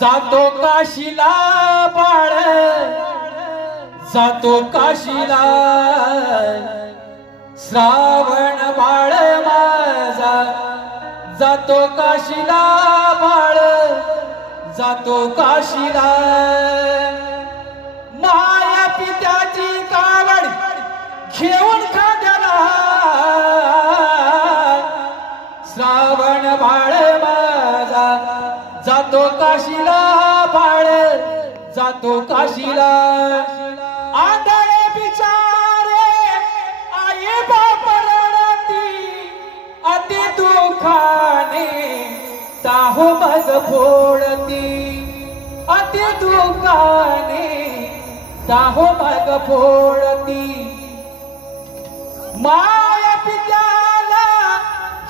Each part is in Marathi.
जातो काशीला बाळ जातो काशीला श्रावण बाळ माझा जातो काशीला बाळ जातो काशीला माया पित्याची कावड घेऊन खांद्याला श्रावण बाळ माझा जातो काशीला बाळ जातो काशीला आंधळे बिचारे आई बाप रडती अति दुखाने ताहो मग फोडती अति दुखाने ताहो मग फोडती माया पित्याला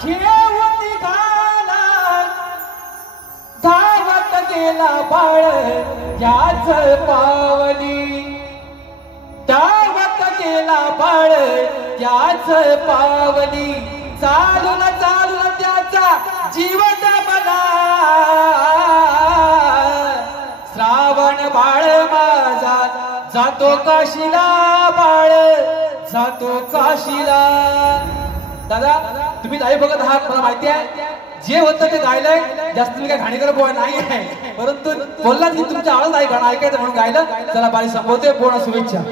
घेऊन निघाला धावत गेला बाळ याच पावली धावत गेला बाळ याच पावली चालून चालून त्याचा जीव दमला श्रावण बाळ माझा जातो काशीला बाळ जातो काशीला। दादा तुम्ही नाही बघत आहात मला माहिती आहे जे होतं ते गायलंय जास्त तुम्ही काय घाणेकर बोल नाही आहे परंतु बोललात की तुमच्या आवाज नाही गाणं ऐकायचं म्हणून गायलं। चला बारी संपवते पूर्ण शुभेच्छा।